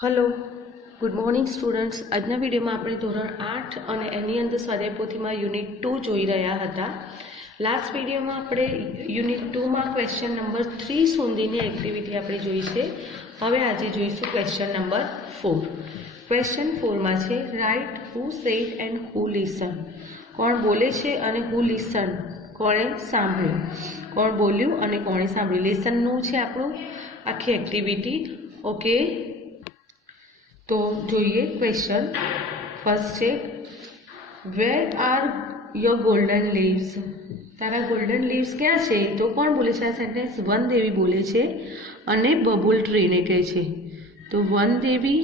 Hello good morning students. आजना video में આપણે ધોરણ 8 અને એની અંદર સ્વાધ્યાય પોથીમાં યુનિટ 2 જોઈ રહ્યા હતા। લાસ્ટ વિડિયોમાં આપણે યુનિટ 2 માં ક્વેશ્ચન નંબર 3 સુધીની એક્ટિવિટી આપણે જોઈ છે। હવે આજે જોઈશું ક્વેશ્ચન નંબર 4। ક્વેશ્ચન 4 માં છે write who said and who listen. કોણ બોલે છે અને હુ લિસન કોણે સાંભળ્યું, કોણ બોલ્યું અને કોણે સાંભળ્યું। લિસન નું છે આપણું આખી એક્ટિવિટી। ઓકે, तो જોઈએ क्वेश्चन फर्स्ट है where are your golden leaves. तारा गोल्डन लीव्स क्या है? तो कौन बोले छे? आ सेंटेन्स वन देवी बोले छे अने बबुल ट्री ने कहे छे। तो वन देवी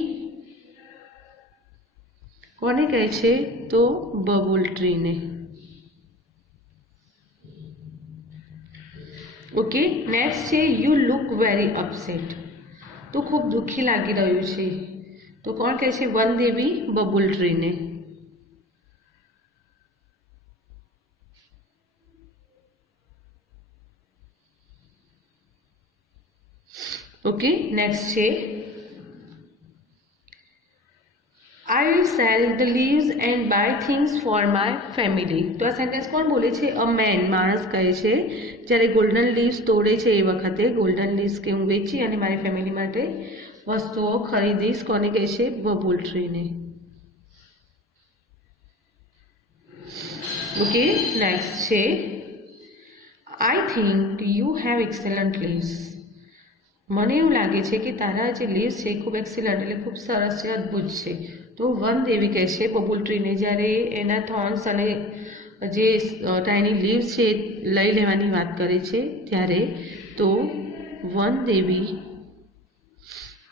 कोने कहे छे? तो बबुल ट्री ने। ओके, नेक्स्ट है यू लुक वेरी अपसेट। तो खूब दुखी लागी रह्यु छे। तो कौन कहे छे? वन देवी बबुल ट्री ने। ओके, नेक्स्ट है I will sell the leaves and buy things for my family. तो आ सेंटेन्स कौन बोले छे? अ मैन, माणस कहे छे ज्यारे गोल्डन लीव्स तोड़े छे ए वखते गोल्डन लीव्स के हूँ वेची अने मारी फैमिली माटे वस्तुओं खरीदीश। कोने कहे छे? बबुल ट्री ने। ओके, नेक्स्ट छे I think you have एक्सेलंट leaves. मने एवुं लागे छे कि तारा जे लीव्स छे खूब एक्सेलंट एटले खूब सरस छे, अद्भुत छे। तो वन देवी कहे छे बबुल ट्री ने ज्यारे एना थॉर्न्स अने जे टाइनी लीव्स छे लई लेवानी वात करे छे त्यारे। तो वन देवी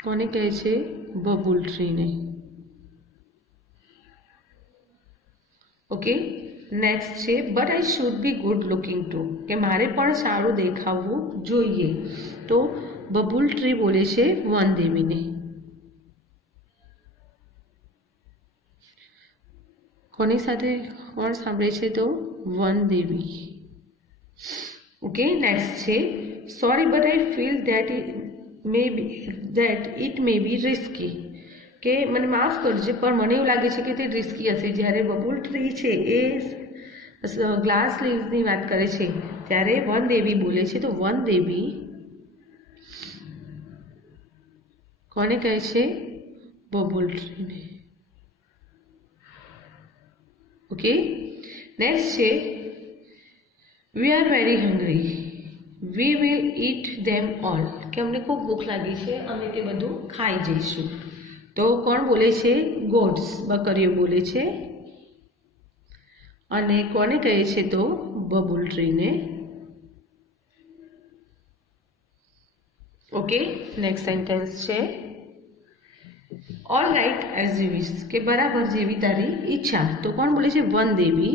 कोने कहे छे? बबुल ट्री ने। ओके, नेक्स्ट छे but I should be good looking too. के मारे पण सारू देखावू जोईए। तो बबुल ट्री बोले छे वन देवी ने। कोनी साथे कोण सांभळे छे? तो वन देवी। ओके, नेक्स्ट छे sorry but I feel that it may be risky. के मने माफ करजे पर मने एवुं लागे छे के ते रिस्की हशे। ज्यारे बबुल ट्री छे ए ग्लास लीव्स नी वात करे छे त्यारे वन देवी बोले छे। तो वन देवी कोने कहे छे? बबुल ट्री ने। ओके, नेक्स्ट छे we are very hungry we will eat them all. कि अमने खूब भूख लगी है, अमे ते बधु खाई जईशुं। तो कौन बोले छे? गोट्स, बकरीओ बोले छे। अने कोने कहे छे? तो बबुल ट्री ने। ओके, नेक्स्ट सेंटेन्स छे all right as you wish. के बराबर जेवी तारी इच्छा। तो कौन बोले छे? वन देवी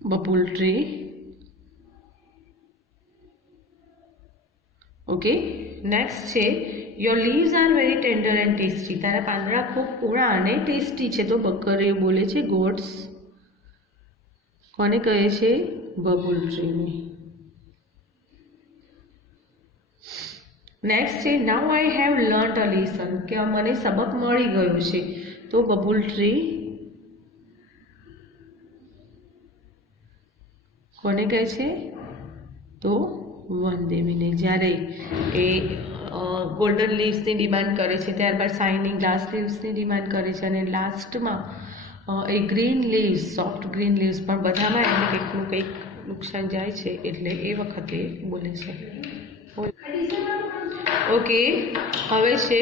बबुल ट्री। ओके, नेक्स्ट है your leaves are very tender and tasty. तारा पांदड़ा खूब कूड़ा अने टेस्टी छे। तो बकरीओ बोले छे गोट्स। कोने कहे छे? बबुल ट्री ने। नेक्स्ट है now I have learned a lesson. के मने सबक मळी गयो छे। तो बबुल ट्री कोने कहे छे? तो वन देवी ने। ज्यारे ए गोल्डन लीव्स नी डिमांड करे छे त्यारबाद शाइनिंग ग्लास लीव्स नी डिमांड करे छे अने लास्ट में ए green leaves, soft green leaves पण बधामां एने कंईकनुं कंईक नुकसान जाय छे एटले ए वखते बोले छे। ओके, हवे छे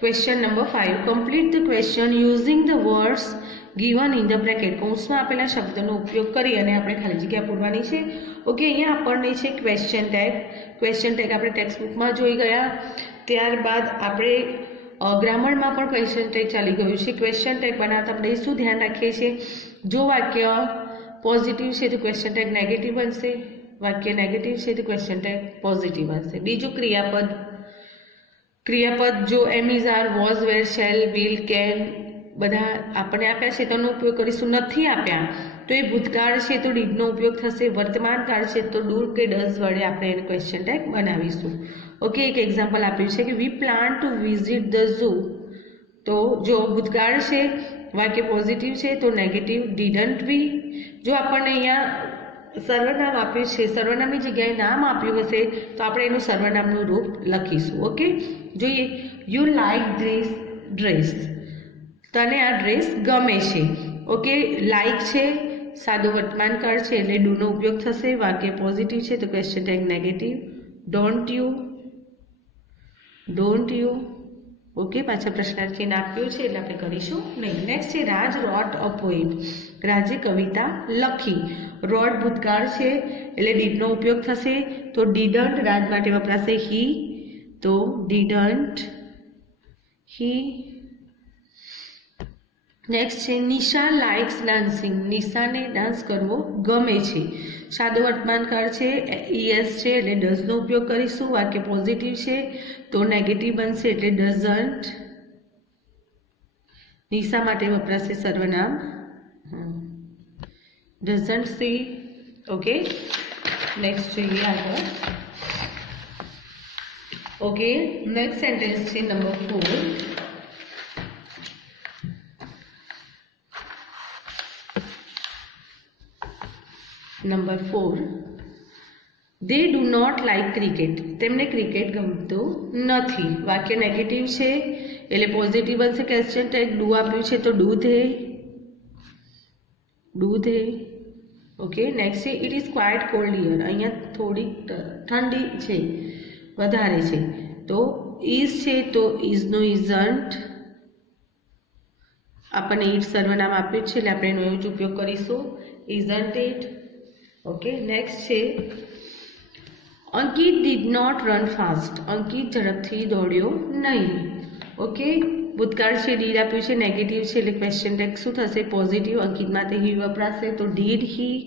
question number 5 complete the question using the words given in the bracket. कौंसमां आपेला शब्दों उपयोग करी अने आपणे खाली जग्या पूरवानी छे। ओके, अहींया आपणे छे क्वेश्चन टैग। क्वेश्चन टैग आपणे टेक्स्टबुक में जोई गया। त्यारबाद आपणे ग्रामर में पण क्वेश्चन टैग चाली गयुं छे। क्वेश्चन टैग बनावता आपणे शुं ध्यान राखीए छीए? जो वाक्य पॉजिटिव छे तो क्वेश्चन टैग नेगेटिव बनशे, वाक्य नेगेटिव छे तो क्वेश्चन टैग पॉजिटिव बनशे। बीजुं क्रियापद, क्रियापद जो am is are was were shall will can बधा आपणे आप्या छे तेनो उपयोग करीशुं। नथी आप्या तो ये भूतकाळ छे तो डीड नो उपयोग थशे। वर्तमान काळ छे तो डू के डज वडे आपणे क्वेश्चन टैग बनावीशुं। ઓકે, એક એક્ઝામ્પલ આપ્યું છે કે we plan to visit the zoo. તો જો ભૂતકાળ છે, વાક્ય પોઝિટિવ છે તો નેગેટિવ ડીડન્ટ વી. જો આપણને અહીંયા સર્વનામ આપ્યું છે, સર્વનામની જગ્યાએ નામ આપ્યું હશે તો આપણે એનું સર્વનામનું રૂપ લખીશું. ઓકે, જોઈએ. You like this dress. તને આ ડ્રેસ ગમે છે. ઓકે, લાઈક છે, સાદું વર્તમાનકાળ છે એટલે ડુ નો ઉપયોગ થશે. વાક્ય પોઝિટિવ છે તો question tag negative. Don't you, don't you. Okay, પાછળ પ્રશ્નાર્થ ચિહ્ન આપ્યું છે એટલે આપણે કરીશું નહીં. નેક્સ્ટ છે રાજ રોટ અ પોએમ. રાજે કવિતા લખી. રોટ ભૂતકાળ છે એટલે ડીડ નો ઉપયોગ થશે તો ડીડન્ટ રાજ માટે વપરાશે હી, તો ડીડન્ટ હી. નેક્સ્ટ છે નિશા લાઇક્સ ડાન્સિંગ. નિશાને ડાન્સ કરવો ગમે છે. સાદું વર્તમાનકાળ છે, ઈએસ છે એટલે ડઝ નો ઉપયોગ કરીશું. વાક્ય પોઝિટિવ છે તો નેગેટિવ બનશે એટલે ડઝન્ટ. નિશા માટે વપરાશે સર્વનામ ડઝન્ટ સી. ઓકે, નેક્સ્ટ જોઈએ આગળ. ઓકે, નેક્સ્ટ સેન્ટેન્સ છે number 4. Number 4, they do not like cricket. તેમને ક્રિકેટ ગમતું નથી. વાક્ય નેગેટિવ છે એટલે પોઝિટિવ બનશે. ક્વેશ્ચન ટેગ ડુ આપ્યું છે તો do they, do they. Okay, next છે it is quite cold here. અહીંયા થોડી ઠંડી છે, વધારે છે તો ઇઝ છે તો ઇઝ નો ઇઝન્ટ. આપણને ઇટ સર્વનામ આપ્યું છે એટલે આપણે એનો એવો જ ઉપયોગ કરીશું, ઇઝન્ટ ઇટ. ઓકે, નેક્સ્ટ છે અંકિત ડીડ નોટ રન ફાસ્ટ. અંકિત ઝડપથી દોડ્યો નહીં. ઓકે, ભૂતકાળ છે, ડીડ આપ્યું છે, નેગેટિવ છે એટલે ક્વેશ્ચન ટેગ શું થશે? પોઝિટિવ. અંકિત માટે હી વપરાશે તો did he,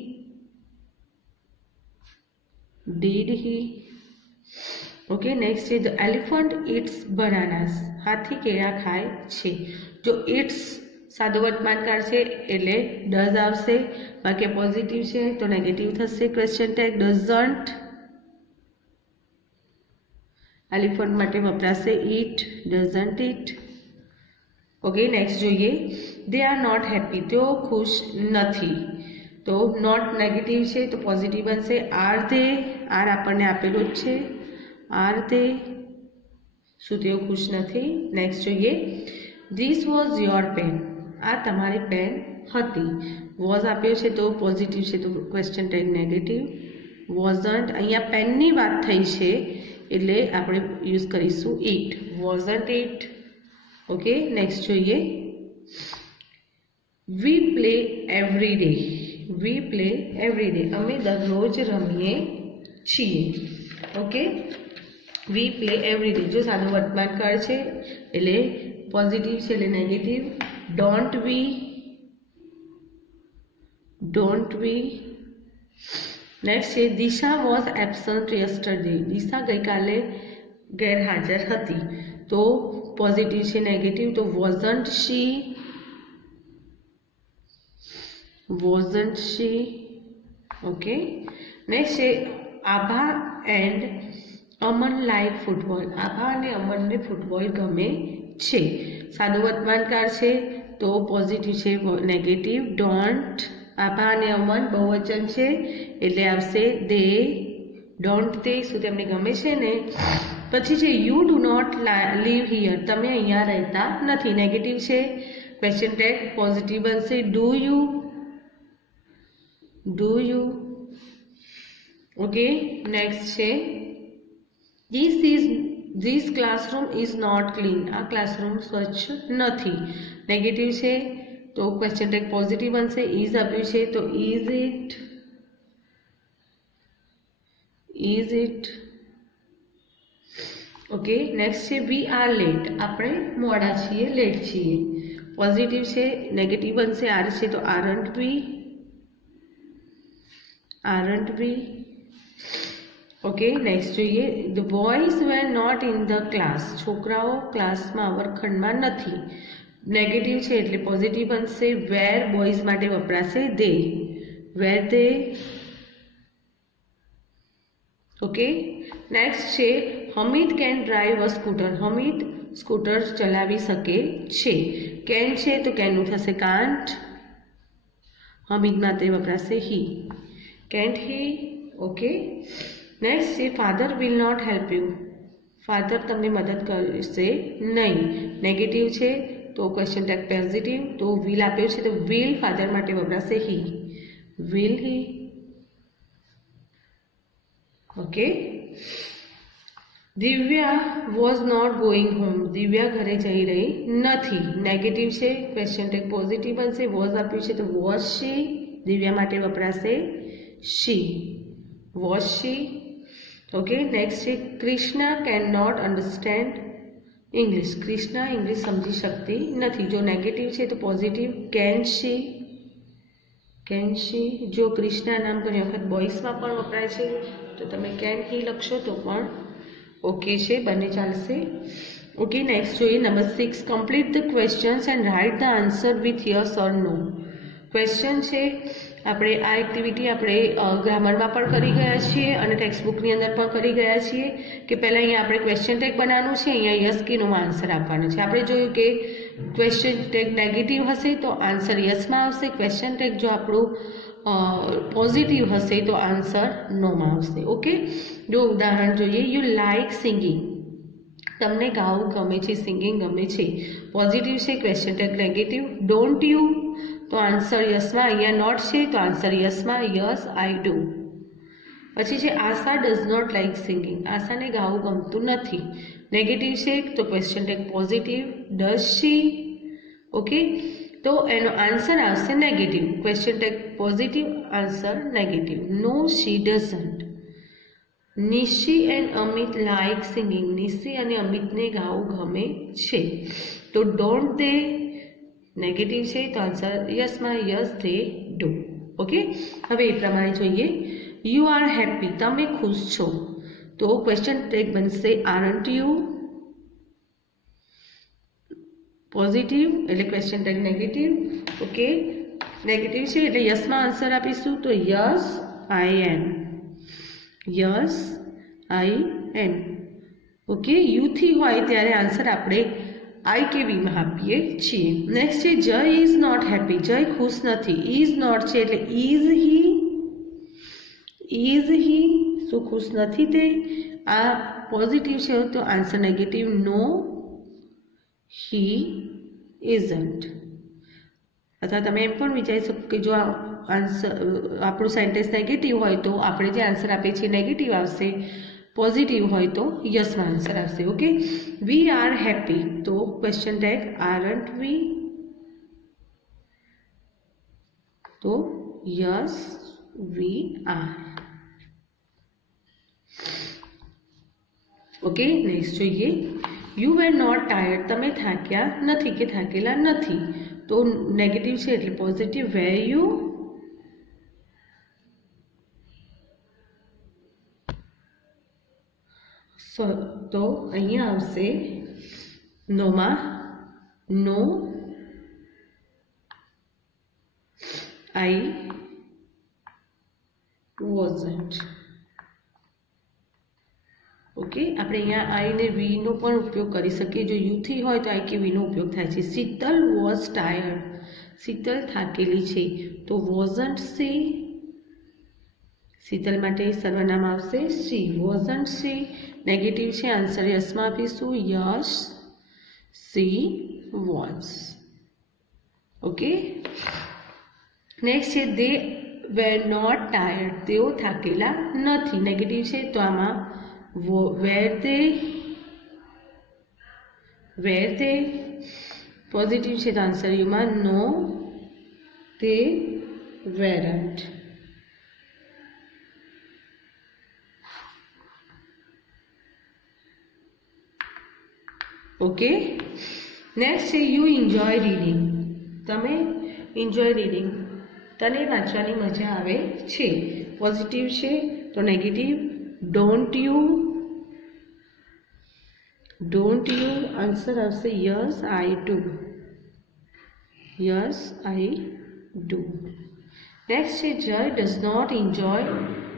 did he. Okay, next છે ધ એલિફન્ટ ઇટ્સ બનાનાસ. હાથી કેળા ખાય છે. જો ઇટ્સ સાદું વર્તમાનકાળ છે એટલે ડઝ આવશે. વાક્ય પોઝિટિવ છે તો નેગેટિવ થશે. Question tag doesn't. એલિફન્ટ માટે વપરાશે it, doesn't it. Okay, next જોઈએ. They are not happy. તેઓ ખુશ નથી. તો નોટ નેગેટિવ છે તો પોઝિટિવ બનશે. આર ધે, આર આપણને આપેલું જ છે, આર ધે. શું તેઓ ખુશ નથી? નેક્સ્ટ જોઈએ. This was your pen. આ તમારી પેન હતી. વોઝ આપ્યો છે તો પોઝિટિવ છે તો ક્વેશ્ચન ટેગ નેગેટિવ. વોઝન્ટ, અહીંયા પેનની વાત થઈ છે એટલે આપણે યુઝ કરીશું it, wasn't it. Okay, next જોઈએ. We play every day. We play every day. અમે દરરોજ રમીએ છીએ. Okay, we play every day. જો સાદું વર્તમાનકાળ છે એટલે પોઝિટિવ છે એટલે negative. Don't we, don't we. Next છે Disha was absent yesterday. Disha ગઈકાલે ગેરહાજર હતી. તો પોઝિટિવ છે નેગેટિવ તો wasn't she, wasn't she. Okay, next છે Abha and Aman like football. Abha અને અમનને ફૂટબોલ ગમે છે. સાદું વર્તમાનકાળ છે તો પોઝિટિવ છે નેગેટિવ. ડોન્ટ, આભા અને અમન બહુવચન છે એટલે આવશે દે, ડોન્ટ તે. શું તેમને ગમે છે ને? પછી છે you do not live here. તમે અહીંયા રહેતા નથી. નેગેટિવ છે, ક્વેશ્ચન ટેગ પોઝિટિવ બનશે. Do you, do you. Okay, next છે this classroom is not clean. આ ક્લાસરૂમ સ્વચ્છ નથી. નેગેટિવ છે તો ક્વેશ્ચન ટેગ પોઝિટિવ બનશે. ઇઝ આપ્યું છે તો is it, is it. Okay, next છે વી આર લેટ. આપણે મોડા છીએ, લેટ છીએ. પોઝિટિવ છે, નેગેટિવ બનશે. આર છે તો aren't we, aren't we. Okay, next જોઈએ. The boys were not in the class. છોકરાઓ ક્લાસમાં વર્ગખંડમાં નથી. નેગેટિવ છે એટલે પોઝિટિવ બનશે. વેર બોયઝ માટે વપરાશે દે, વેર દે. ઓકે, નેક્સ્ટ છે Hamid can drive a scooter, Hamid scooter ચલાવી શકે છે. કેન છે તો કેનનું થશે કાન્ટ, હમીદ માટે વપરાશે he, can't he. Okay, next છે father will not help you, father તમને મદદ કરશે નહીં. નેગેટિવ છે તો ક્વેશ્ચન ટેગ પોઝિટિવ, તો વિલ આપ્યું છે તો વિલ ફાધર માટે વપરાશે he, will he. Okay, Divya was not going home, Divya ઘરે જઈ રહી નથી. નેગેટિવ છે, ક્વેશ્ચન ટેગ પોઝિટિવ બનશે. વોઝ આપ્યું છે તો વોઝ શી, દિવ્યા માટે વપરાશે she, was she. Okay, next છે Krishna can not understand English, Krishna English સમજી શકતી નથી. જો નેગેટિવ છે તો positive, can she, can she. જો કૃષ્ણા નામ ઘણી વખત બોઇસમાં પણ વપરાય છે તો તમે કેન હી લખશો તો પણ ઓકે છે, બંને ચાલશે. ઓકે, નેક્સ્ટ જોઈએ number 6. Complete the questions and write the answer with yes or no. Question છે, આપણે આ એક્ટિવિટી આપણે ગ્રામરમાં પણ કરી ગયા છીએ અને ટેક્સ્ટ બુકની અંદર પણ કરી ગયા છીએ કે પહેલાં અહીંયા આપણે ક્વેશ્ચન ટેગ બનાવવાનું છે, અહીંયા યસ કે નોમાં આન્સર આપવાનો છે. આપણે જોયું કે ક્વેશ્ચન ટેગ નેગેટિવ હશે તો આન્સર યસમાં આવશે, ક્વેશ્ચન ટેગ જો આપણું પોઝિટિવ હશે તો આન્સર નોમાં આવશે. ઓકે, જો ઉદાહરણ જોઈએ, યુ લાઇક સિંગિંગ, તમને ગાવું ગમે છે, સિંગિંગ ગમે છે. પોઝિટિવ છે, question tag negative. Don't you, તો આન્સર યસમાં, અહીંયા નોટ છે તો આન્સર યસમાં, યસ આઈ ડુ. પછી છે Asha does not like singing, આશાને ગાવું ગમતું નથી. નેગેટિવ છે તો question tag positive, does she. Okay, તો એનો આન્સર આવશે negative, question tag positive, answer negative. No she doesn't. Nishi and Amit like singing, Nishi અને અમિતને ગાવું ગમે છે. તો ડોન્ટ દે નેગેટિવ છે તો આન્સર યસમાં, યસ દે ડુ. ઓકે, હવે એ પ્રમાણે જોઈએ. યુ આર હેપી, તમે ખુશ છો, તો ક્વેશ્ચન ટેગ બનશે આરન્ટ યુ, પોઝિટિવ એટલે question tag negative. Okay, negative છે એટલે યસમાં આન્સર આપીશું તો yes I am, yes I am. Okay, યુથી હોય ત્યારે આન્સર આપણે આઈ કે વીમાં આપીએ છીએ. નેક્સ્ટ છે જય ઇઝ નોટ હેપી, જય ખુશ નથી. ઇઝ નોટ છે એટલે ઇઝ હી, ઇઝ હી, શું ખુશ નથી તે. આ પોઝિટિવ છે તો answer negative, no he isn't. અથવા તમે એમ પણ વિચારી શકો કે જો આન્સર આપણું સેન્ટેન્સ નેગેટિવ હોય તો આપણે જે આન્સર આપીએ છીએ નેગેટિવ આવશે, પોઝિટિવ હોય તો યસમાં આન્સર આવશે. ઓકે, વી આર હેપી, તો ક્વેશ્ચન ટેગ આરન્ટ વી, તો yes we are. Okay, next જોઈએ. યુ વેર નોટ ટાયર્ડ, તમે થાક્યા નથી કે થાકેલા નથી, તો નેગેટિવ છે એટલે પોઝિટિવ, વેર યુ. તો અહીંયા આવશે નોમાં, નો આઈ વોઝન્ટ. ઓકે, આપણે અહીંયા આઈ ને વી નો પણ ઉપયોગ કરી શકીએ. જો યુથી હોય તો આઈ કે વી નો ઉપયોગ થાય છે. શીતલ વોઝ ટાયર્ડ, શીતલ થાકેલી છે, તો વોઝન્ટ સી, શીતલ માટે સર્વનામ આવશે સી, વોઝન્ટ સી. નેગેટિવ છે, આન્સર યસમાં આપીશું, yes she was. Okay, next છે દે વેર નોટ ટાયર્ડ, તેઓ થાકેલા નથી. નેગેટિવ છે તો આમાં વેર દે, વેર દે. પોઝિટિવ છે તો આન્સર યુમાં, નો તે વેરન્ટ. ઓકે, નેક્સ્ટ છે યુ એન્જોય રીડિંગ, તમે એન્જોય રીડિંગ, તને વાંચવાની મજા આવે છે. પોઝિટિવ છે તો negative, don't you, don't you. Answer આવશે yes I do, yes I do. Next છે Jay does not enjoy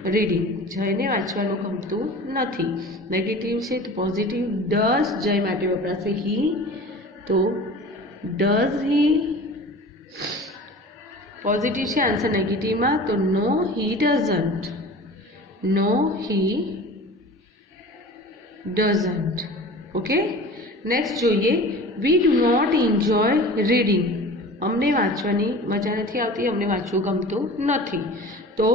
reading, જયને વાંચવાનું ગમતું નથી. નેગેટિવ છે તો પોઝિટિવ ડઝ જય માટે વપરાશે હી, તો ડઝ હી. પોઝિટિવ છે આન્સર નેગેટિવમાં, તો નો હી doesn't. No he doesn't. Okay, next જોઈએ. We do not enjoy reading. અમને વાંચવાની મજા નથી આવતી, અમને વાંચવું ગમતું નથી. તો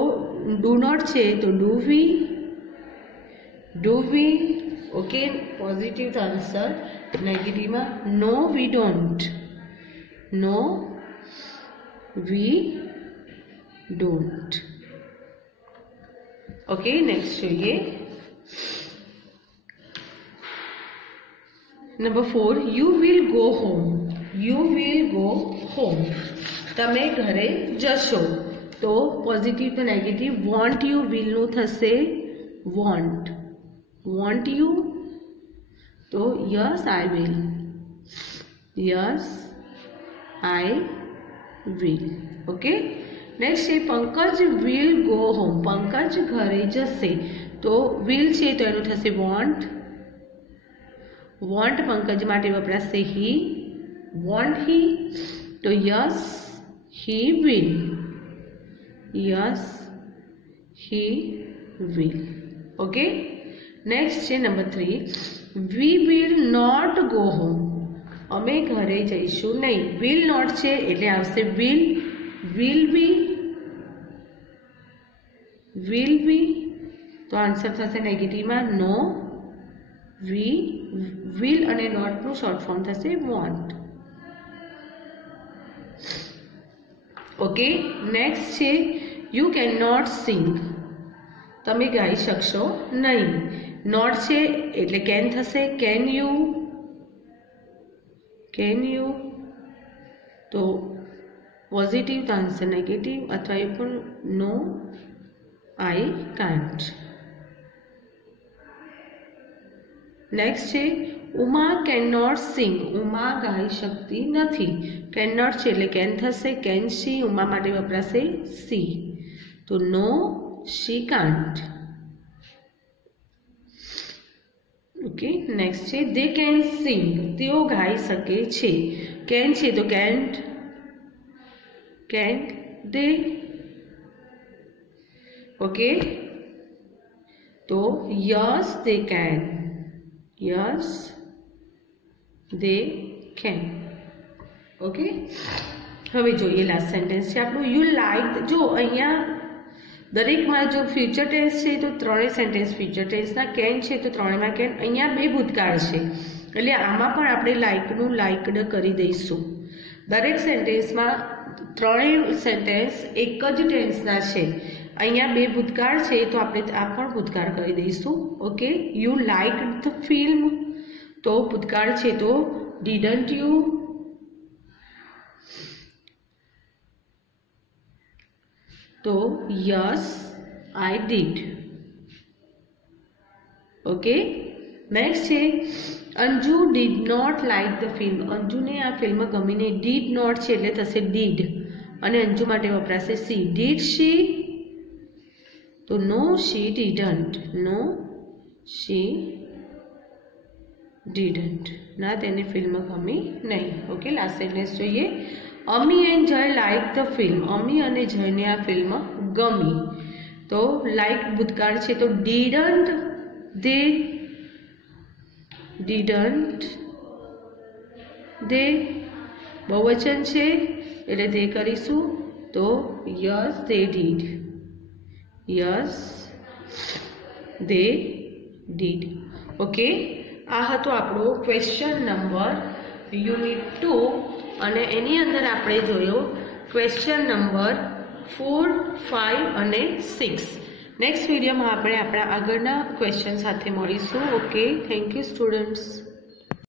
ડુ નોટ છે તો do we. Okay, positive answer. નેગેટિવમાં no we don't. No we don't. Okay, next જોઈએ. Number 4, you will go home. You will go home. તમે ઘરે જશો. તો પોઝિટિવ તો નેગેટિવ. વોન્ટ યુ વિલનું થશે વોન્ટ. વોન્ટ યુ, તો yes I will. Yes I will. Okay, next છે Pankaj will go home. Pankaj ઘરે જશે. તો વિલ છે તો એનું થશે વોન્ટ. વોન્ટ પંકજ માટે વપરાશે હી. વોન્ટ હી, તો yes he will. Yes he will. Okay, next છે number 3, we will not go home. અમે ઘરે જઈશું નહીં. વિલ નોટ છે એટલે આવશે will. Will we. Will we, તો આન્સર થશે નેગેટિવમાં નો વી. વિલ અને નોટનું શોર્ટ ફોર્મ થશે વોન્ટ. ઓકે, નેક્સ્ટ છે યુ કેન નોટ સિંગ. તમે ગાઈ શકશો નહીં. નોટ છે એટલે કેન થશે. Can you. કેન યુ, તો પોઝિટિવ તો આન્સર નેગેટિવ, અથવા એ પણ નો આઈ કાન્ટ. નેક્સ્ટ છે Uma can not sing. Uma ગાઈ શકતી નથી. કેન નોટ છે એટલે કેન થશે. કેન શી, ઉમા માટે વપરાશે સી, તો નો શી કાન્ટ. ઓકે, નેક્સ્ટ છે દે કેન સિંગ. તેઓ ગાઈ શકે છે. કેન છે તો કેન્ટ. કેન્ટ દે. ઓકે, તો yes they can. Yes they can. Okay, હવે જોઈએ લાસ્ટ સેન્ટેન્સ છે આપણું યુ લાઈક. જો અહીંયા દરેકમાં જો ફ્યુચર ટેન્સ છે તો ત્રણેય સેન્ટેન્સ ફ્યુચર ટેન્સના. કેન છે તો ત્રણેયમાં કેન. અહીંયા 2 ભૂતકાળ છે એટલે આમાં પણ આપણે લાઈકનું લાઈકડ કરી દઈશું. દરેક સેન્ટેન્સમાં ત્રણેય સેન્ટેન્સ એક જ ટેન્સના છે. અહીંયા 2 ભૂતકાળ છે તો આપણે આ પણ ભૂતકાળ કરી દઈશું. Okay, you liked the film, તો ભૂતકાળ છે તો ડીડન્ટ યુ. તો yes I did. Okay, next છે Anju did not like the film. અંજુને આ ફિલ્મ ગમી નહીં. ડીડ નોટ છે એટલે થશે ડીડ, અને અંજુ માટે વપરાશે સી. ડીડ શી, તો નો શી ડીડન્ટ. No she didn't. ના, તેને ફિલ્મ ગમી નહીં. ઓકે, લાસ્ટ સેન્ટેન્સ જોઈએ. અમી એન્ડ જય લાઇક ધ ફિલ્મ. અમી અને જયને આ ફિલ્મ ગમી. તો લાઇક ભૂતકાળ છે તો ડીડન્ટ દે. ડીડન્ટ દે. બહુવચન છે એટલે દે કરીશું, તો yes they did. Yes they did. Okay, આ હતો આપણો ક્વેશ્ચન નંબર યુનિટ 2, અને એની અંદર આપણે જોયો ક્વેશ્ચન નંબર 4, 5 અને 6. નેક્સ્ટ વિડીયોમાં આપણે આપણા આગળના ક્વેશ્ચન સાથે મળીશું. Okay, thank you students.